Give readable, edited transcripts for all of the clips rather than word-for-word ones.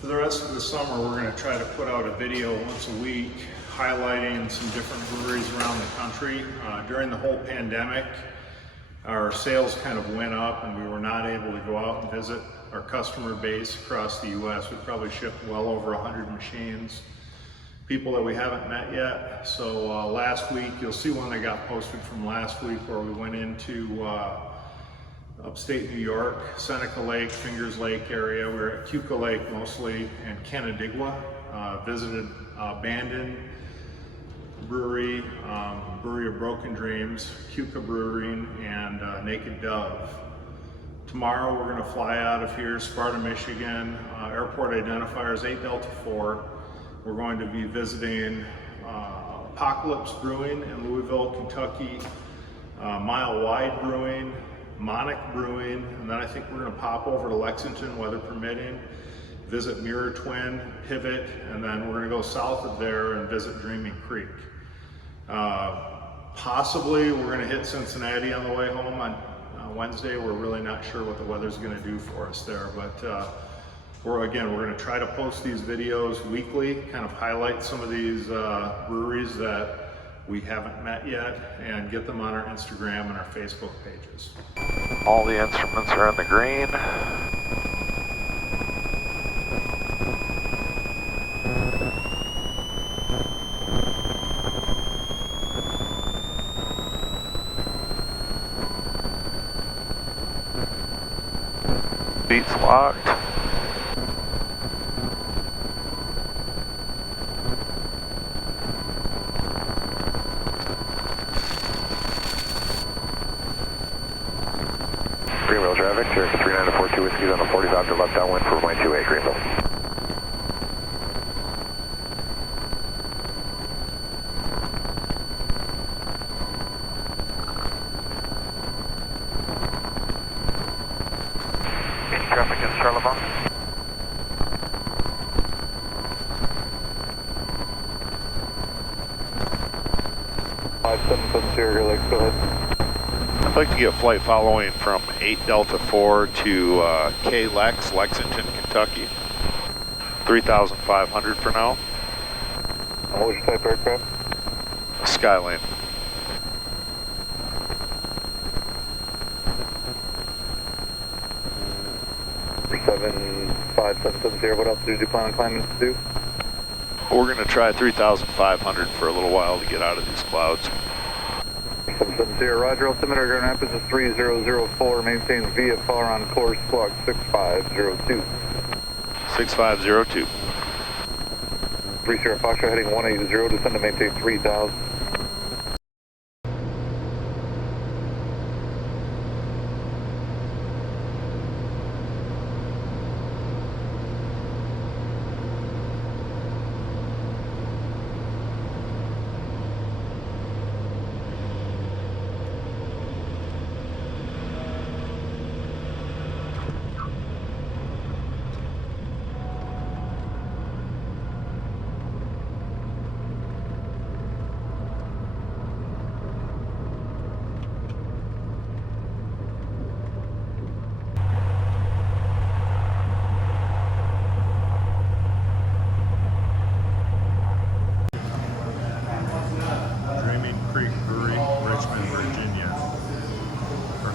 For the rest of the summer, we're going to try to put out a video once a week highlighting some different breweries around the country. During the whole pandemic, our sales kind of went up and we were not able to go out and visit our customer base across the U.S. We probably shipped well over 100 machines, people that we haven't met yet. So last week, you'll see one that got posted from last week where we went into upstate New York, Seneca Lake, Fingers Lake area. We were at Cuca Lake mostly, and Canandaigua. Visited Bandon Brewery, Brewery of Broken Dreams, Cuca Brewing, and Naked Dove. Tomorrow we're going to fly out of here, Sparta, Michigan. Airport identifiers 8 Delta 4. We're going to be visiting Apocalypse Brewing in Louisville, Kentucky, Mile Wide Brewing, Monnik Brewing, and then I think we're going to pop over to Lexington, weather permitting, visit Mirror Twin, Pivot, and then we're going to go south of there and visit Dreaming Creek. Possibly we're going to hit Cincinnati on the way home on Wednesday. We're really not sure what the weather's going to do for us there, but we're going to try to post these videos weekly, kind of highlight some of these breweries that we haven't met yet, and get them on our Instagram and our Facebook pages. All the instruments are in the green. Seats locked. Greenville traffic, Cherokee 3942 Whiskey's on the 45 to left downwind for my 28 Greenville. Any traffic in Charlottesville? Sierra Lakes, go ahead. I'd like to get a flight following from 8 Delta 4 to KLEX, Lexington, Kentucky. 3,500 for now. What was your type aircraft? Skyline. For 75770, what else did you plan on climbing to do? We're going to try 3,500 for a little while to get out of these clouds. 770, roger, altimeter, Grand Rapids is 3004, maintains VFR on course, squawk 6502. 6502. 30 Foxtrot heading 180, descend to maintain 3000.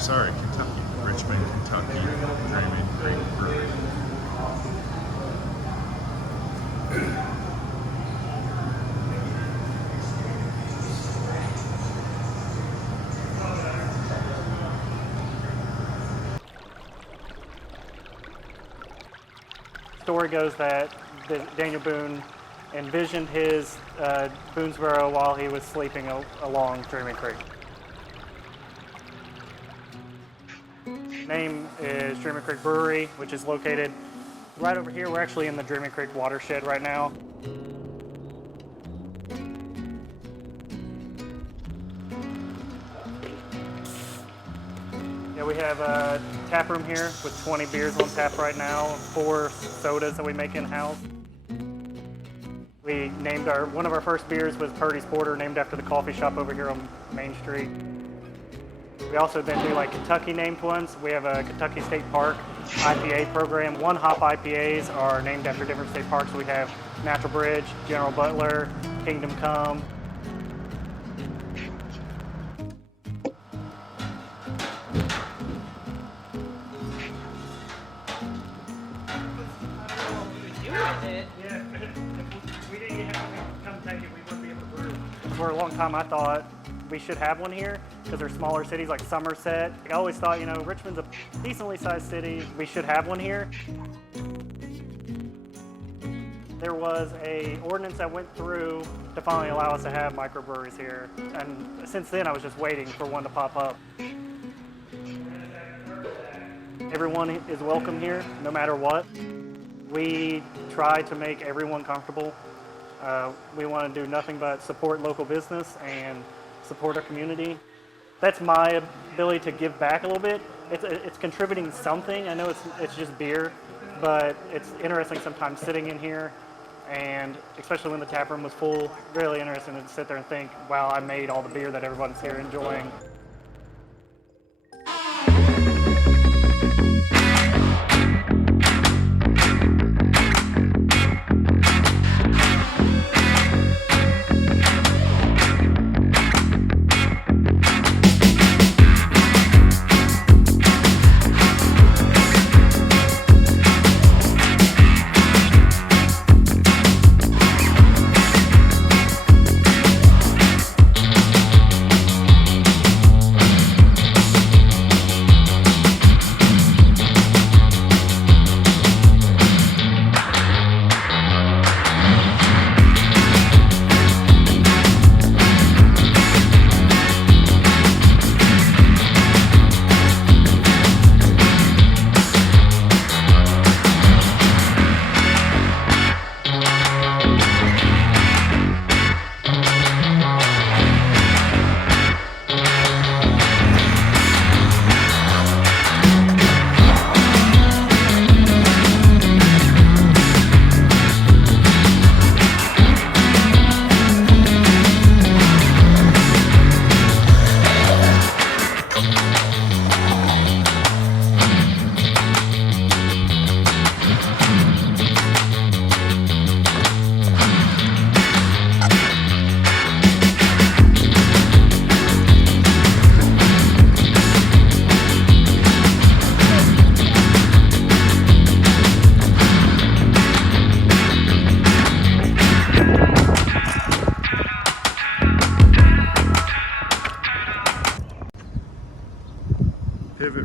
Kentucky. Richmond, Kentucky, Dreaming Creek Brewery. Story goes that Daniel Boone envisioned his Boonesboro while he was sleeping along Dreaming Creek. Name is Dreaming Creek Brewery, which is located right over here. We're actually in the Dreaming Creek watershed right now. Yeah, we have a tap room here with 20 beers on tap right now, 4 sodas that we make in-house. We named one of our first beers was Purdy's Porter, named after the coffee shop over here on Main Street. We also then do like Kentucky named ones. We have a Kentucky State Park IPA program. One hop IPAs are named after different state parks. We have Natural Bridge, General Butler, Kingdom Come. For a long time, I thought we should have one here because they're smaller cities like Somerset. I always thought, you know, Richmond's a decently sized city. We should have one here. There was a ordinance that went through to finally allow us to have microbreweries here. And since then, I was just waiting for one to pop up. Everyone is welcome here, no matter what. We try to make everyone comfortable. We want to do nothing but support local business and support our community. That's my ability to give back a little bit. It's contributing something. I know it's just beer, but it's interesting sometimes sitting in here, and especially when the tap room was full, really interesting to sit there and think, wow, I made all the beer that everyone's here enjoying.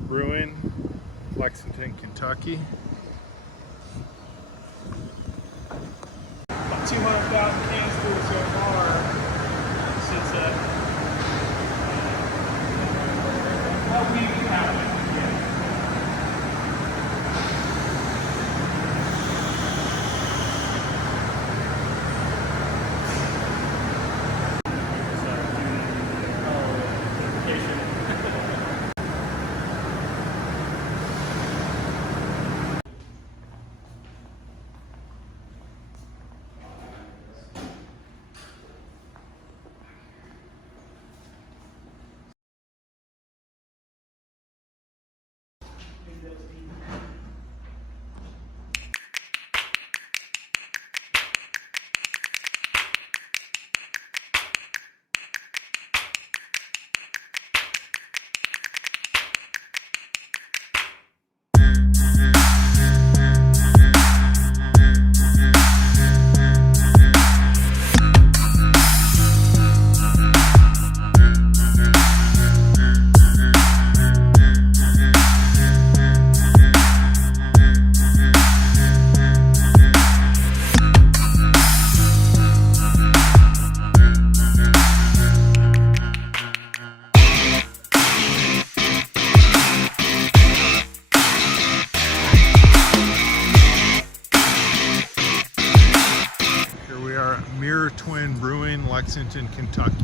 Brewing, Lexington, Kentucky. About 200,000 cans through so far since how we have it. Brewing, Lexington, Kentucky.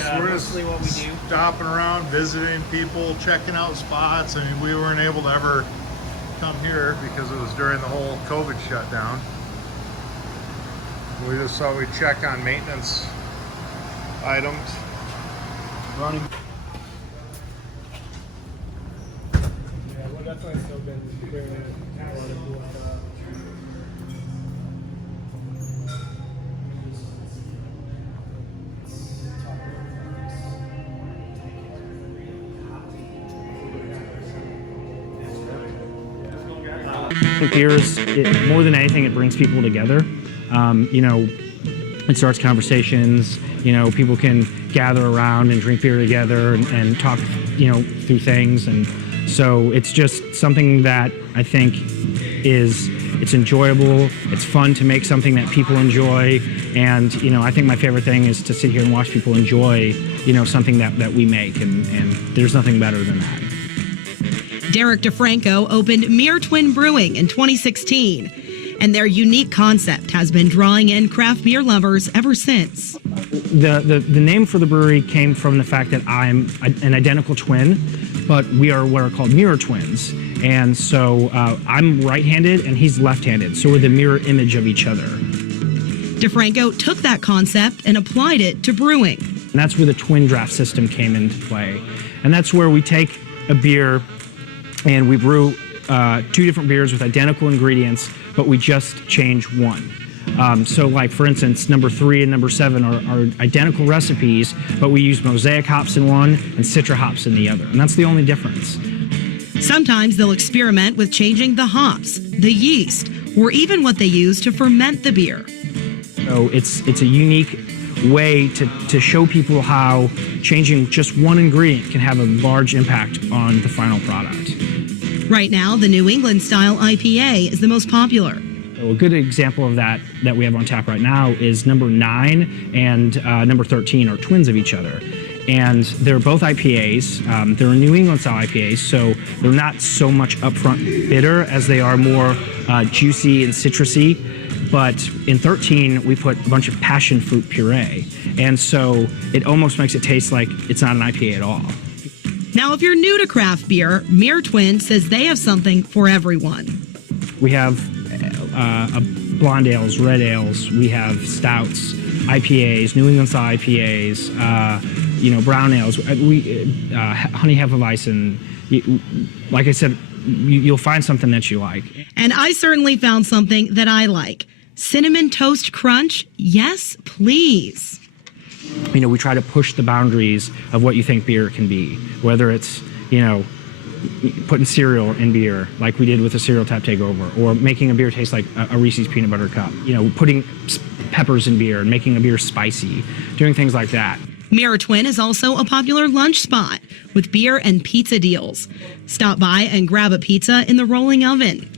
So we're just Mostly what we do. stopping around, visiting people, checking out spots. I mean, we weren't able to ever come here because it was during the whole COVID shutdown. We just thought we'd check on maintenance items. Running. Yeah, we're definitely still been bringing a lot of cool stuff. Beers, more than anything, it brings people together. You know, it starts conversations. You know, people can gather around and drink beer together and talk, you know, through things. And so it's just something that I think it's enjoyable. It's fun to make something that people enjoy. And, you know, I think my favorite thing is to sit here and watch people enjoy, you know, something that we make. And there's nothing better than that. Derek DeFranco opened Mere Twin Brewing in 2016, and their unique concept has been drawing in craft beer lovers ever since. The name for the brewery came from the fact that I'm an identical twin, but we are what are called mirror twins. And so I'm right-handed and he's left-handed, so we're the mirror image of each other. DeFranco took that concept and applied it to brewing. And that's where the twin draft system came into play. And that's where we take a beer and we brew 2 different beers with identical ingredients, but we just change one. So like, for instance, number 3 and number 7 are identical recipes, but we use mosaic hops in one and citra hops in the other. And that's the only difference. Sometimes they'll experiment with changing the hops, the yeast, or even what they use to ferment the beer. So it's a unique way to show people how changing just one ingredient can have a large impact on the final product. Right now, the New England style IPA is the most popular. So a good example of that we have on tap right now is number 9 and number 13 are twins of each other. And they're both IPAs. They're New England style IPAs, so they're not so much upfront bitter as they are more juicy and citrusy. But in 13, we put a bunch of passion fruit puree. And so it almost makes it taste like it's not an IPA at all. Now, if you're new to craft beer, Mere Twin says they have something for everyone. We have blonde ales, red ales, we have stouts, IPAs, New England style IPAs, you know, brown ales, honey hefeweizen. Like I said, you'll find something that you like. And I certainly found something that I like. Cinnamon Toast Crunch, yes, please. You know, we try to push the boundaries of what you think beer can be, whether it's, you know, putting cereal in beer, like we did with the cereal tap takeover, or making a beer taste like a Reese's peanut butter cup, you know, putting peppers in beer and making a beer spicy, doing things like that. Mere Twin is also a popular lunch spot with beer and pizza deals. Stop by and grab a pizza in the rolling oven.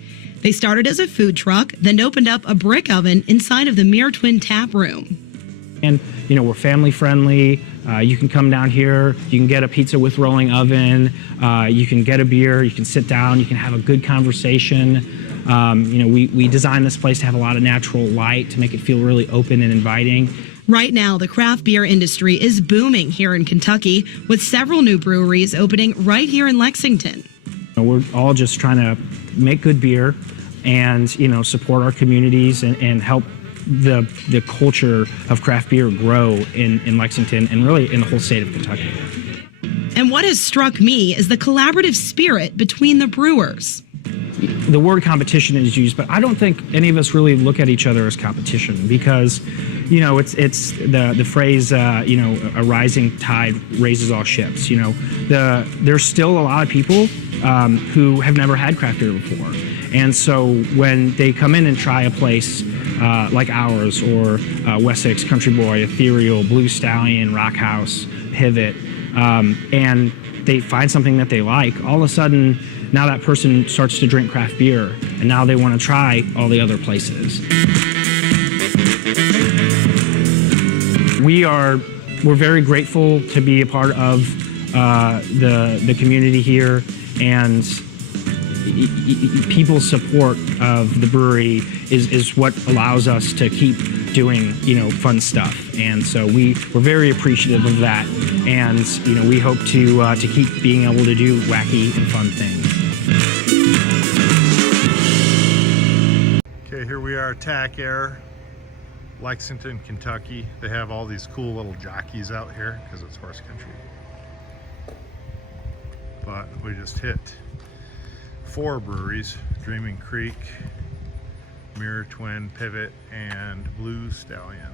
They started as a food truck, then opened up a brick oven inside of the Mere Twin tap room. And, you know, we're family friendly. You can come down here, you can get a pizza with rolling oven, you can get a beer, you can sit down, you can have a good conversation. You know, we designed this place to have a lot of natural light to make it feel really open and inviting. Right now, the craft beer industry is booming here in Kentucky, with several new breweries opening right here in Lexington. We're all just trying to make good beer and, you know, support our communities and help the culture of craft beer grow in Lexington and really in the whole state of Kentucky. And what has struck me is the collaborative spirit between the brewers. The word competition is used, but I don't think any of us really look at each other as competition because, you know, it's the phrase, you know, a rising tide raises all ships. You know, there's still a lot of people who have never had craft beer before. And so when they come in and try a place like ours or Wessex, Country Boy, Ethereal, Blue Stallion, Rock House, Pivot, and they find something that they like, all of a sudden, now that person starts to drink craft beer, and now they want to try all the other places. We're very grateful to be a part of the community here, and people's support of the brewery is what allows us to keep doing, you know, fun stuff. And so we're very appreciative of that, and, you know, we hope to keep being able to do wacky and fun things. Here we are, TAC Air, Lexington, Kentucky. They have all these cool little jockeys out here because it's horse country. But we just hit 4 breweries: Dreaming Creek, Mirror Twin, Pivot, and Blue Stallion.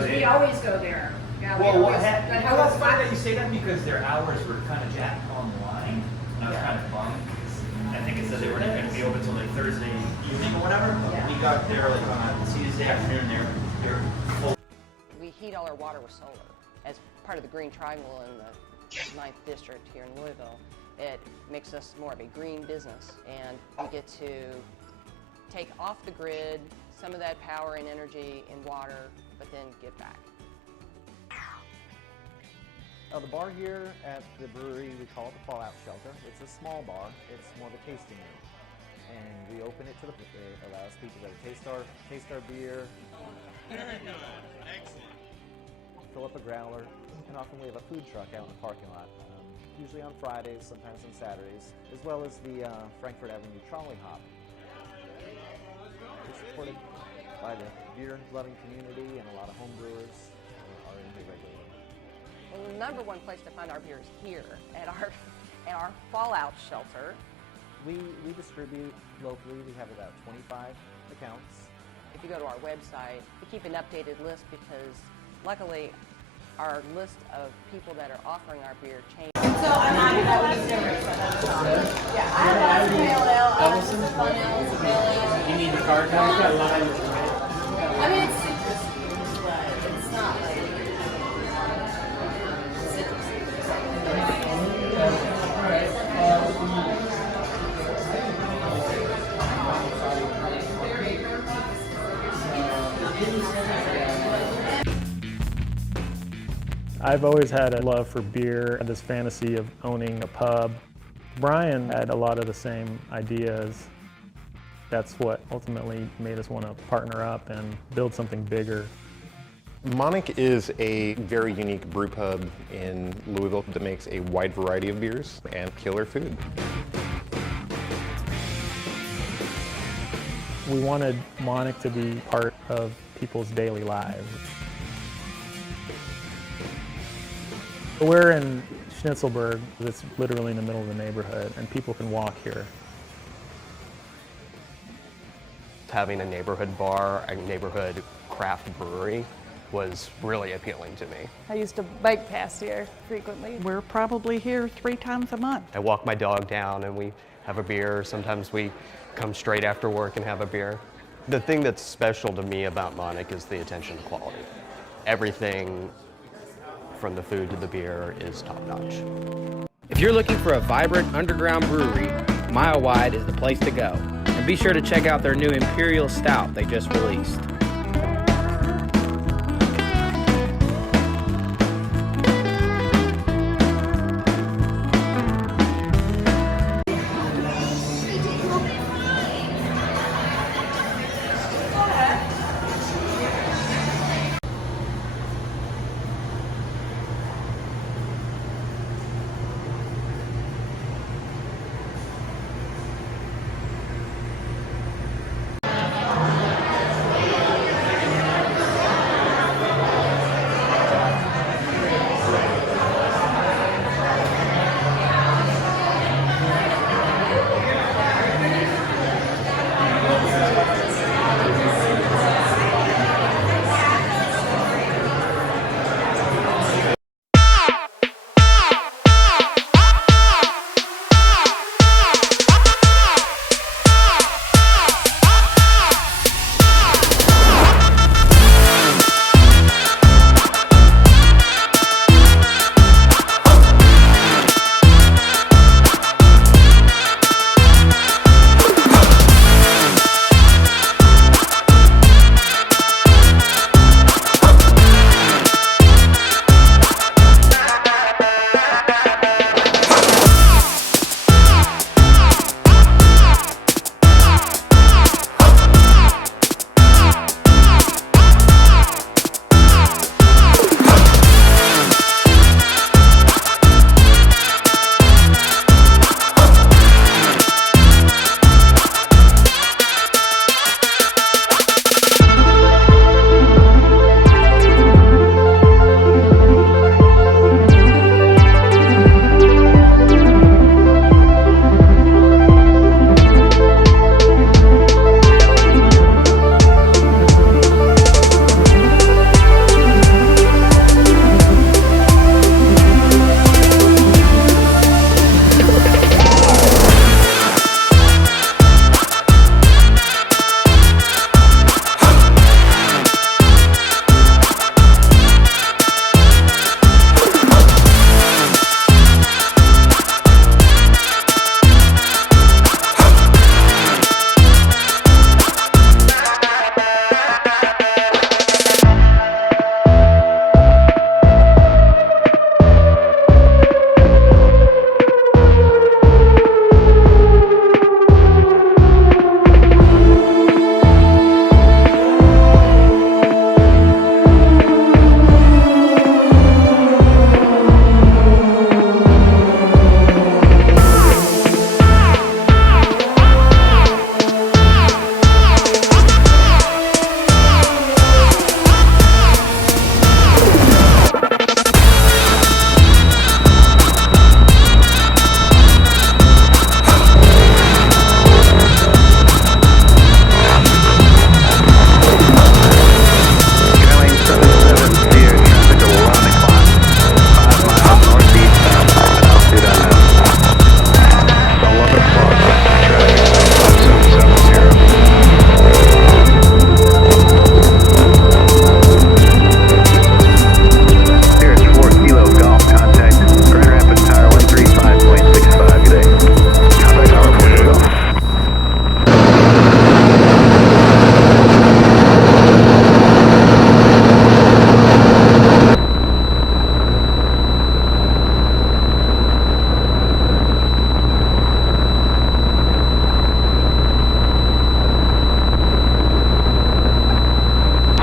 We always go there. Yeah, we Well, always, but how it's was funny that that? you say that because their hours were kind of jacked on the line. And I was kind of bummed because I think it said they were going to be open until like Thursday evening or whatever. Yeah. We got there like on Tuesday afternoon. They're full. We heat all our water with solar. As part of the Green Triangle in the 9th District here in Louisville, it makes us more of a green business, and we get to take off the grid some of that power and energy and water, but then give back. The bar here at the brewery, we call it the Fallout Shelter. It's a small bar. It's more of a tasting room. And we open it to the public. It allows people to taste our beer. Very good. Excellent. Fill up a growler. And often we have a food truck out in the parking lot. Usually on Fridays, sometimes on Saturdays, as well as the Frankfurt Avenue Trolley Hop. We're supported by the beer-loving community, and a lot of home brewers are in here regularly. Well, the number one place to find our beer is here at our Fallout Shelter. We distribute locally. We have about 25 accounts. If you go to our website, we keep an updated list because luckily our list of people that are offering our beer changes. So I'm not going to yeah, I have lots of pale ale, some fun ale, some pale ale. You need the card now? I mean, it's citrusy, but it's not like I've always had a love for beer and this fantasy of owning a pub. Brian had a lot of the same ideas. That's what ultimately made us want to partner up and build something bigger. Monnik is a very unique brew pub in Louisville that makes a wide variety of beers and killer food. We wanted Monnik to be part of people's daily lives. We're in Schnitzelburg. It's literally in the middle of the neighborhood, and people can walk here. Having a neighborhood bar, a neighborhood craft brewery was really appealing to me. I used to bike past here frequently. We're probably here 3 times a month. I walk my dog down and we have a beer. Sometimes we come straight after work and have a beer. The thing that's special to me about Monnik is the attention to quality. Everything from the food to the beer is top-notch. If you're looking for a vibrant underground brewery, Mile Wide is the place to go. And be sure to check out their new Imperial Stout they just released.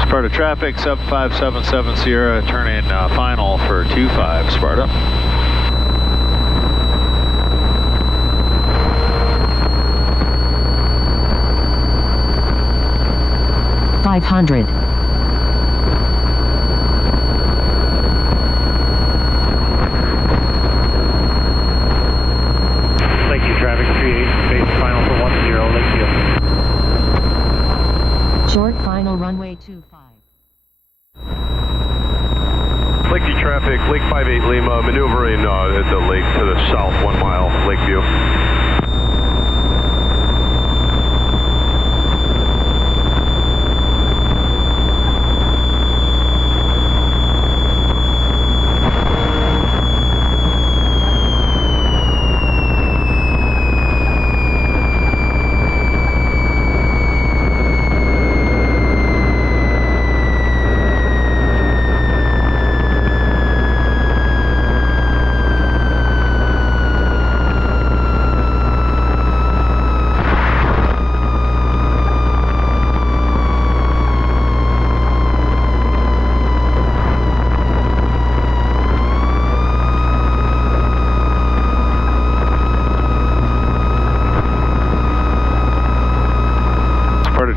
Sparta traffic, sub 577 Sierra, turning final for 25 Sparta. 500. Lakeview traffic 38, base final for 10, Lakeview. Short final runway 25. Lakeview traffic, Lake 58 Lima, maneuvering at the lake to the south, 1 mile, Lakeview.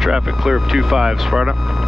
Traffic clear of 25, Sparta.